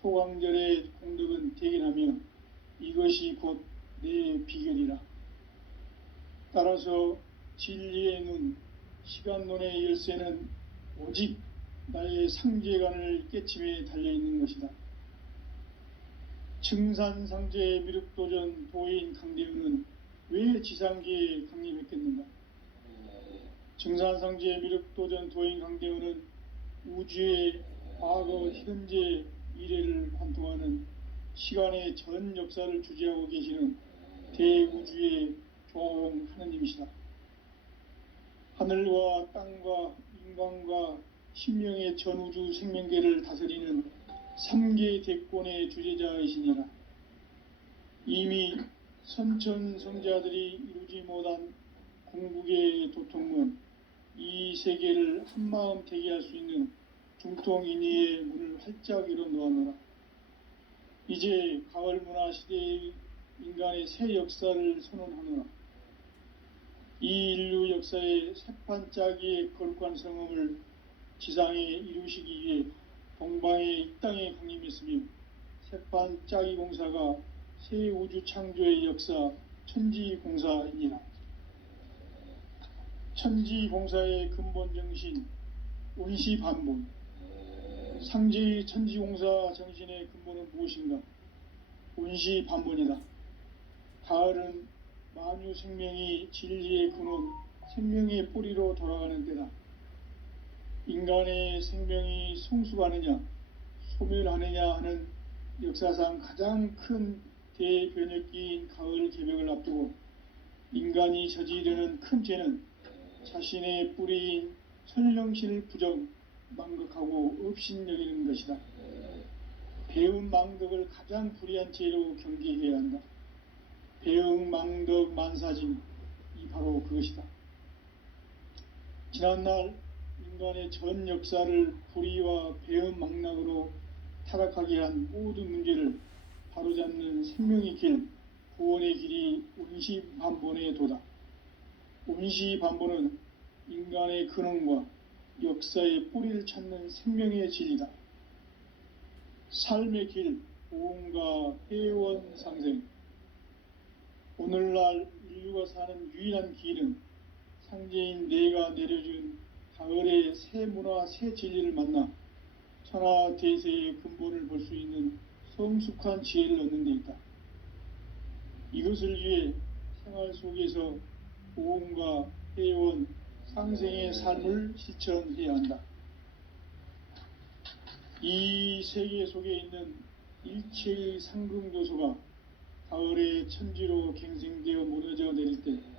소강절의 공덕은 대견하며 이것이 곧 내 비결이라. 따라서 진리의 눈, 시간론의 열쇠는 오직 나의 상제관을 깨침에 달려있는 것이다. 증산상제 미륵도전 도인 강대훈은 왜 지상계에 강림했겠는가? 증산상제 미륵도전 도인 강대훈은 우주의 과거, 현재, 미래를 관통하는 시간의 전 역사를 주재하고 계시는 대우주의 종 하느님이시다. 하늘과 땅과 인간과 신명의 전우주 생명계를 다스리는 3계 대권의 주재자이시니라. 이미 선천성자들이 이루지 못한 궁극의 도통문, 이 세계를 한마음 대기할 수 있는 중통인의의 문을 활짝 열어놓았노라. 이제 가을 문화 시대의 인간의 새 역사를 선언하노라. 이 인류 역사의 새판짜기의 거룩한 성음을 지상에 이루시기 위해 동방의 이 땅에 강림했으며 새판짜기 공사가 새 우주 창조의 역사 천지공사이니라. 천지공사의 근본 정신 원시반본, 상제의 천지공사 정신의 근본은 무엇인가? 원시반본이다. 가을은 만유 생명이 진리의 근원, 생명의 뿌리로 돌아가는 때다. 인간의 생명이 성숙하느냐, 소멸하느냐 하는 역사상 가장 큰 대변혁기인 가을 개벽을 앞두고 인간이 저지르는 큰 죄는 자신의 뿌리인 선령신을 부정, 망극하고 업신여기는 것이다. 배은 망덕을 가장 불의한 죄로 경계해야 한다. 배은 망덕 만사진이 바로 그것이다. 지난날 인간의 전 역사를 불의와 배은 망락으로 타락하게 한 모든 문제를 바로잡는 생명의 길, 구원의 길이 운시반본의 도다. 운시반본은 인간의 근원과 역사의 뿌리를 찾는 생명의 진리다. 삶의 길, 보험과 회원 상생. 오늘날 인류가 사는 유일한 길은 상제인 내가 내려준 가을의 새 문화, 새 진리를 만나 천하 대세의 근본을 볼 수 있는 성숙한 지혜를 얻는 데 있다. 이것을 위해 생활 속에서 보험과 회원, 상생의 삶을 실천해야 한다. 이 세계 속에 있는 일체의 상금교소가 가을의 천지로 갱생되어 무너져 내릴 때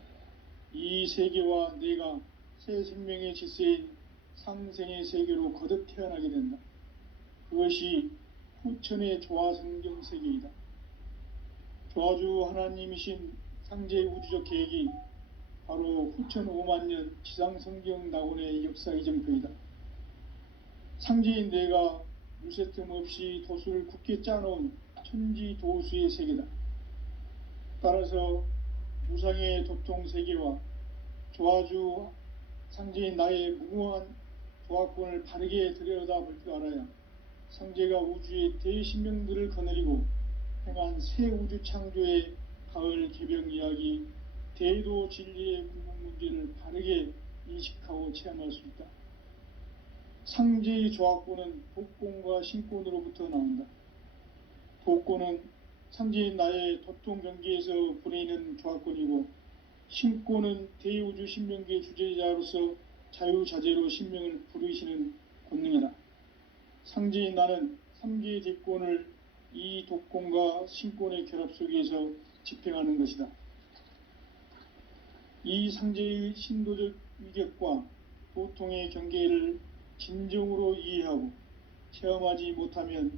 이 세계와 내가 새 생명의 질서인 상생의 세계로 거듭 태어나게 된다. 그것이 후천의 조화성경 세계이다. 조화주 하나님이신 상제의 우주적 계획이 바로 후천 5만년 지상성경 낙원의 역사 이정표이다. 상제인 내가 물새 틈 없이 도수를 굳게 짜놓은 천지 도수의 세계다. 따라서 무상의 도통 세계와 조화주 상제인 나의 무궁한 조화권을 바르게 들여다볼 줄 알아야 상제가 우주의 대신명들을 거느리고 행한 새 우주 창조의 가을 개벽 이야기, 대도 진리의 궁극 문제를 바르게 인식하고 체험할 수 있다. 상제의 조화권은 독권과 신권으로부터 나온다. 독권은 상제인 나의 도통 경계에서 부리는 조화권이고, 신권은 대우주 신명계의 주제자로서 자유자재로 신명을 부르시는 권능이다. 상제인 나는 3개의 대권을 이 독권과 신권의 결합 속에서 집행하는 것이다. 이 상제의 신도적 위격과 도통의 경계를 진정으로 이해하고 체험하지 못하면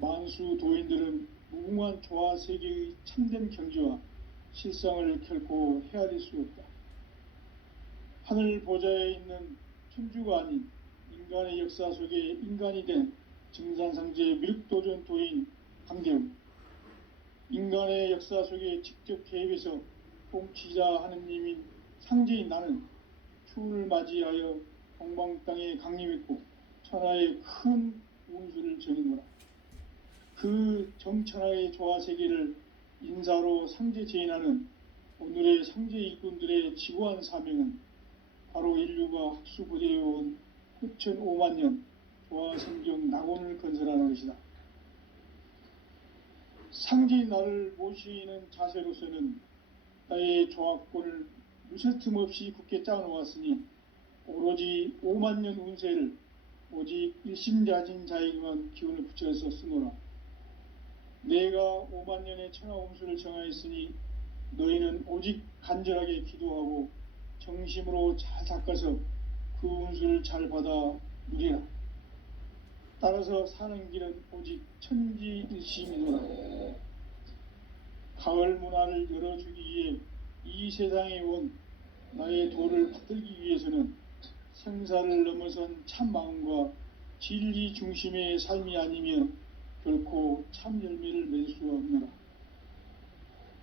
만수 도인들은 무궁한 조화 세계의 참된 경지와 실상을 결코 헤아릴 수 없다. 하늘 보좌에 있는 천주가 아닌 인간의 역사 속에 인간이 된 증산상제의 미륵도전 도인 강대웅, 인간의 역사 속에 직접 개입해서 통치자 하느님인 상제인 나는 추운을 맞이하여 동방 땅에 강림했고 천하의 큰 운수를 정인노라. 그 정천하의 조화 세계를 인사로 상제 제인하는 오늘의 상제 일꾼들의 지고한 사명은 바로 인류가 학수고대해온 후천 5만년 조화성경 낙원을 건설하는 것이다. 상제인 나를 모시는 자세로서는 나의 조화권을 무쇠 틈 없이 굳게 짜놓았으니 오로지 5만년 운세를 오직 일심자진 자에게만 기운을 붙여서 쓰노라. 내가 5만년의 천하 운수를 정하였으니 너희는 오직 간절하게 기도하고 정심으로 잘 닦아서 그 운수를 잘 받아 누리라. 따라서 사는 길은 오직 천지일심이노라. 가을 문화를 열어주기 위해 이 세상에 온 나의 도를 받들기 위해서는 생사를 넘어선 참 마음과 진리 중심의 삶이 아니면 결코 참 열매를 맺을 수가 없노라.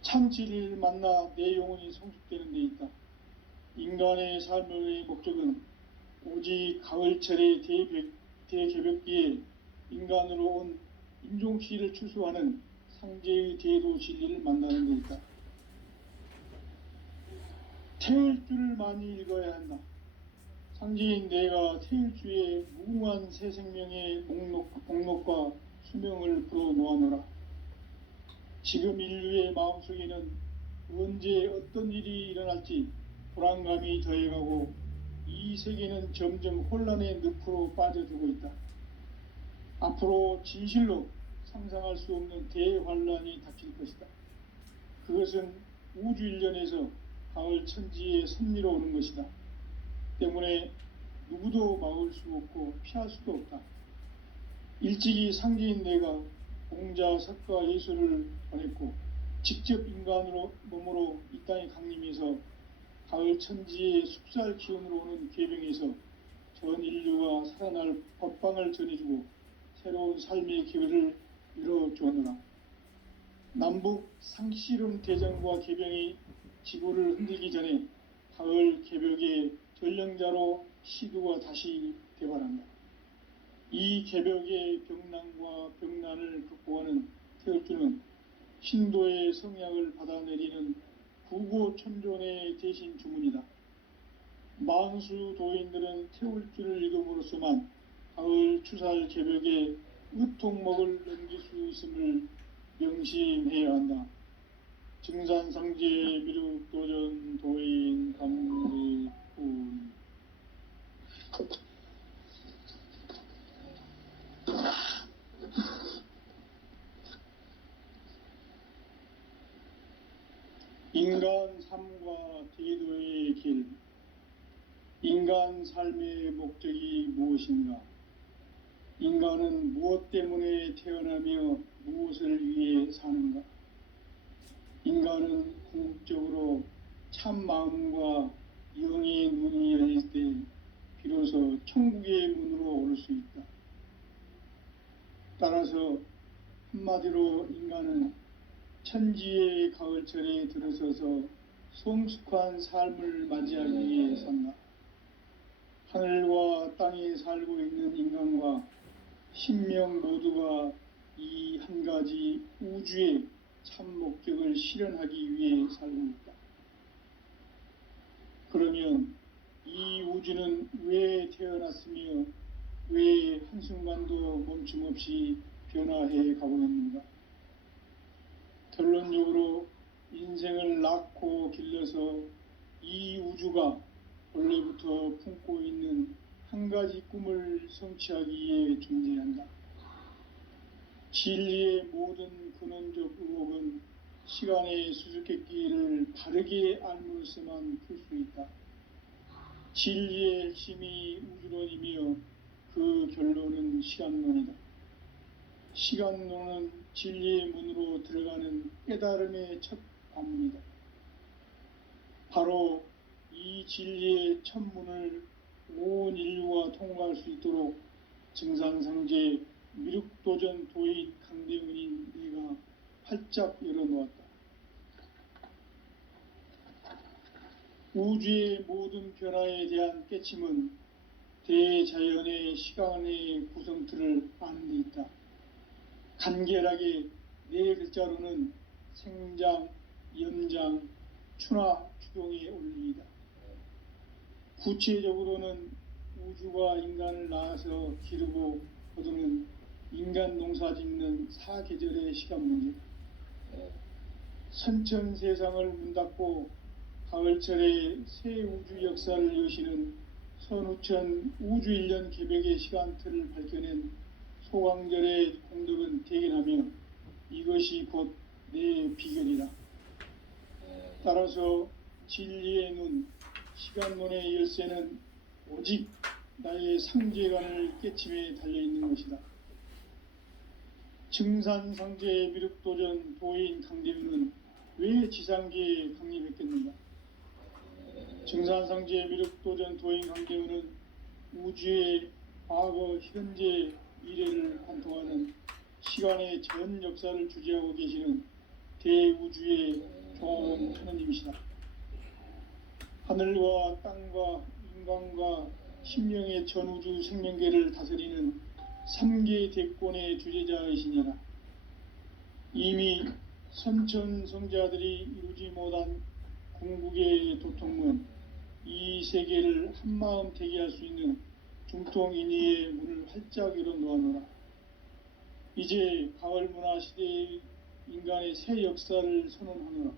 참 진리를 만나 내 영혼이 성숙되는 데 있다. 인간의 삶의 목적은 오직 가을철의 대개벽기에 인간으로 온 인종시를 추수하는 상제의 대도 진리를 만나는 데 있다. 태일주를 많이 읽어야 한다. 상제인 내가 태일주의 무궁한 새 생명의 목록과 수명을 불어놓아노라. 지금 인류의 마음속에는 언제 어떤 일이 일어날지 불안감이 더해가고 이 세계는 점점 혼란의 늪으로 빠져들고 있다. 앞으로 진실로 상상할 수 없는 대환란이 닥칠 것이다. 그것은 우주 일련에서 가을 천지의 섭리로 오는 것이다. 때문에 누구도 막을 수 없고 피할 수도 없다. 일찍이 상제인 내가 공자, 석가, 예수를 보냈고 직접 인간으로 몸으로 이 땅에 강림해서 가을 천지의 숲살 기운으로 오는 계병에서 전 인류가 살아날 법방을 전해주고 새로운 삶의 기회를 이뤄주었노라. 남북 상씨름 대전과 계병이 지구를 흔들기 전에 가을 개벽의 전령자로 시두가 다시 대발한다. 이 개벽의 병난과 병난을 극복하는 태울주는 신도의 성약을 받아내리는 구고천존의 대신 주문이다. 만수 도인들은 태울주를 읽음으로써만 가을 추살 개벽의 의통목을 넘길 수 있음을 명심해야 한다. 증산상제 미륵도전 도인 감리꾼. 인간 삶과 대도의 길. 인간 삶의 목적이 무엇인가? 인간은 무엇 때문에 태어나며 무엇을 위해 사는가? 인간은 궁극적으로 참 마음과 영의 눈이 열릴 때 비로소 천국의 문으로 오를 수 있다. 따라서 한마디로 인간은 천지의 가을철에 들어서서 성숙한 삶을 맞이하기 위해 산다. 하늘과 땅에 살고 있는 인간과 신명 모두가 이 한 가지 우주의 참 목적을 실현하기 위해 살고 있다. 그러면 이 우주는 왜 태어났으며 왜 한순간도 멈춤없이 변화해 가고 있는가? 결론적으로 인생을 낳고 길러서 이 우주가 원래부터 품고 있는 한 가지 꿈을 성취하기 위해 존재한다. 진리의 모든 근원적 의혹은 시간의 수수께끼를 바르게 알므로서만 풀 수 있다. 진리의 핵심이 우주론이며 그 결론은 시간론이다. 시간론은 진리의 문으로 들어가는 깨달음의 첫 관문이다. 바로 이 진리의 첫 문을 온 인류가 통과할 수 있도록 증산상제 미륵도전 도인 강대훈인 내가 활짝 열어놓았다. 우주의 모든 변화에 대한 깨침은 대자연의 시간의 구성틀을 아는 데 있다. 간결하게 네 글자로는 생장, 염장, 추나 추동의 원리이다. 구체적으로는 우주가 인간을 낳아서 기르고 거두는 인간 농사 짓는 사계절의 시간 문제. 선천 세상을 문 닫고 가을철에 새 우주 역사를 여시는 선우천 우주 일년 개벽의 시간틀을 밝혀낸 소강절의 공덕은 대견하며 이것이 곧 내 비결이라. 따라서 진리의 눈, 시간론의 열쇠는 오직 나의 상제관을 깨침에 달려있는 것이다. 증산상제 미륵도전 도인 강대훈은 왜 지상계에 강림했겠는가? 증산상제 미륵도전 도인 강대훈은 우주의 과거, 현재, 미래를 관통하는 시간의 전 역사를 주재하고 계시는 대우주의 종원 하느님이시다. 하늘과 땅과 인간과 심령의 전우주 생명계를 다스리는 3계 대권의 주재자이시니라. 이미 선천성자들이 이루지 못한 궁극의 도통문, 이 세계를 한마음 되게 할 수 있는 중통인의의 문을 활짝 열어놓아노라. 이제 가을 문화 시대의 인간의 새 역사를 선언하노라.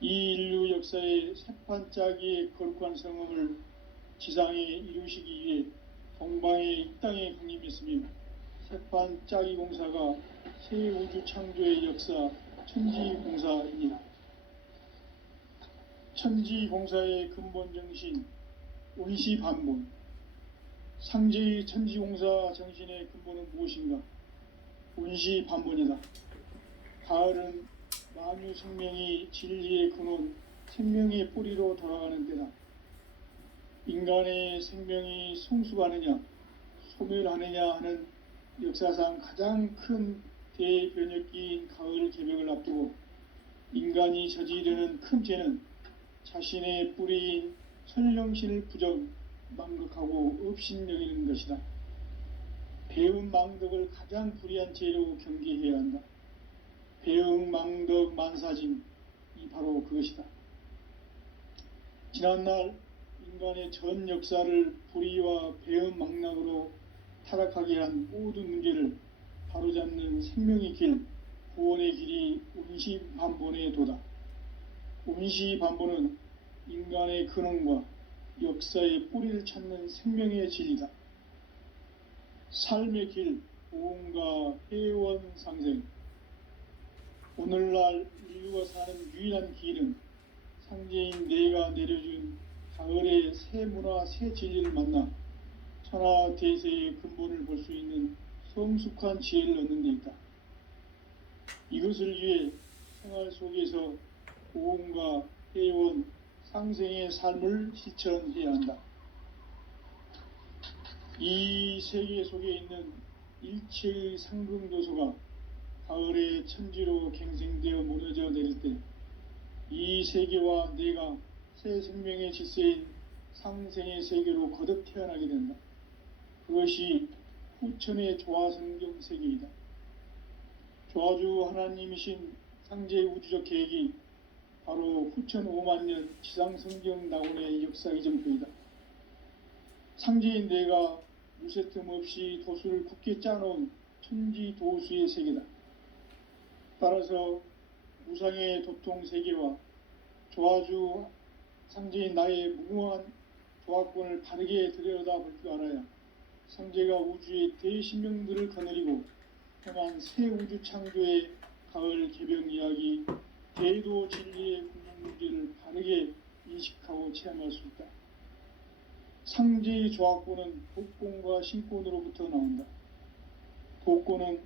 이 인류 역사의 새판짜기의 거룩한 성음을 지상에 이루시기 위해 동방의 이 땅에 강림했으며 색반 짜기 공사가 새 우주 창조의 역사 천지공사입니다. 천지공사의 근본 정신 운시반본. 상제의 천지공사 정신의 근본은 무엇인가? 운시반본이다. 가을은 만유 생명이 진리의 근원, 생명의 뿌리로 돌아가는 때다. 인간의 생명이 성숙하느냐, 소멸하느냐 하는 역사상 가장 큰 대변혁기인 가을 개벽을 앞두고 인간이 저지르는 큰 죄는 자신의 뿌리인 선령신을 망극하고 업신여기는 것이다. 배음 망덕을 가장 불의한 죄로 경계해야 한다. 배음 망덕 만사짐이 바로 그것이다. 지난날 인간의 전 역사를 불의와 배음 망락으로 타락하게 한 모든 문제를 바로잡는 생명의 길, 구원의 길이 운시반본의 도다. 운시반본은 인간의 근원과 역사의 뿌리를 찾는 생명의 진리다. 삶의 길, 보험과 회원 상생. 오늘날 인류가 사는 유일한 길은 상제인 내가 내려준 가을의 새 문화, 새 진리를 만나 천하 대세의 근본을 볼 수 있는 성숙한 지혜를 얻는 데 있다. 이것을 위해 생활 속에서 보험과 회원, 상생의 삶을 실천해야 한다. 이 세계 속에 있는 일체의 상승도소가 가을의 천지로 갱생되어 무너져 내릴 때 이 세계와 내가 새 생명의 질서인 상생의 세계로 거듭 태어나게 된다. 그것이 후천의 조화성경 세계이다. 조화주 하나님이신 상제의 우주적 계획이 바로 후천 5만년 지상성경 낙원의 역사 이정표이다. 상제인 내가 무쇠 틈 없이 도수를 굳게 짜놓은 천지도수의 세계다. 따라서 무상의 도통 세계와 조화주 상제인 나의 무궁한 조화권을 바르게 들여다볼 줄 알아야 상제가 우주의 대신명들을 거느리고 행한 새 우주 창조의 가을 개벽 이야기, 대도 진리의 궁극 문제를 바르게 인식하고 체험할 수 있다. 상제의 조화권은 독권과 신권으로부터 나온다. 독권은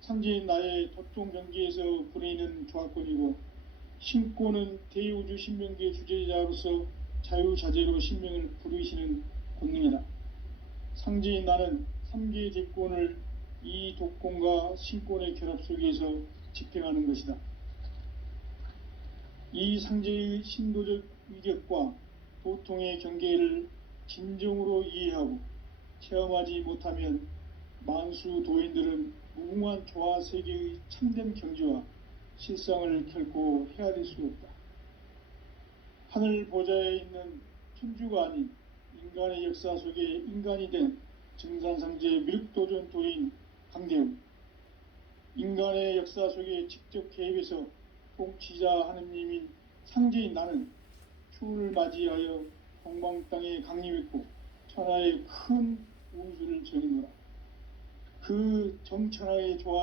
상제인 나의 도통 경계에서 부리는 조화권이고, 신권은 대우주 신명기의 주제자로서 자유자재로 신명을 부르시는 권능이다. 상제인 나는 3개의 대권을 이 독권과 신권의 결합 속에서 집행하는 것이다. 이 상제의 신도적 위력과 도통의 경계를 진정으로 이해하고 체험하지 못하면 만수 도인들은 무궁한 조화 세계의 참된 경지와 실상을 결코 헤아릴 수 없다. 하늘 보좌에 있는 천주가 아닌 인간의 역사 속에 인간이 된 증산상제 미륵도전 도인 강대웅, 인간의 역사 속에 직접 개입해서 통치자 하느님인 상제인 나는 추운을 맞이하여 동방 땅에 강림했고 천하의 큰 우주를 정의노라. 그 정천하의 조화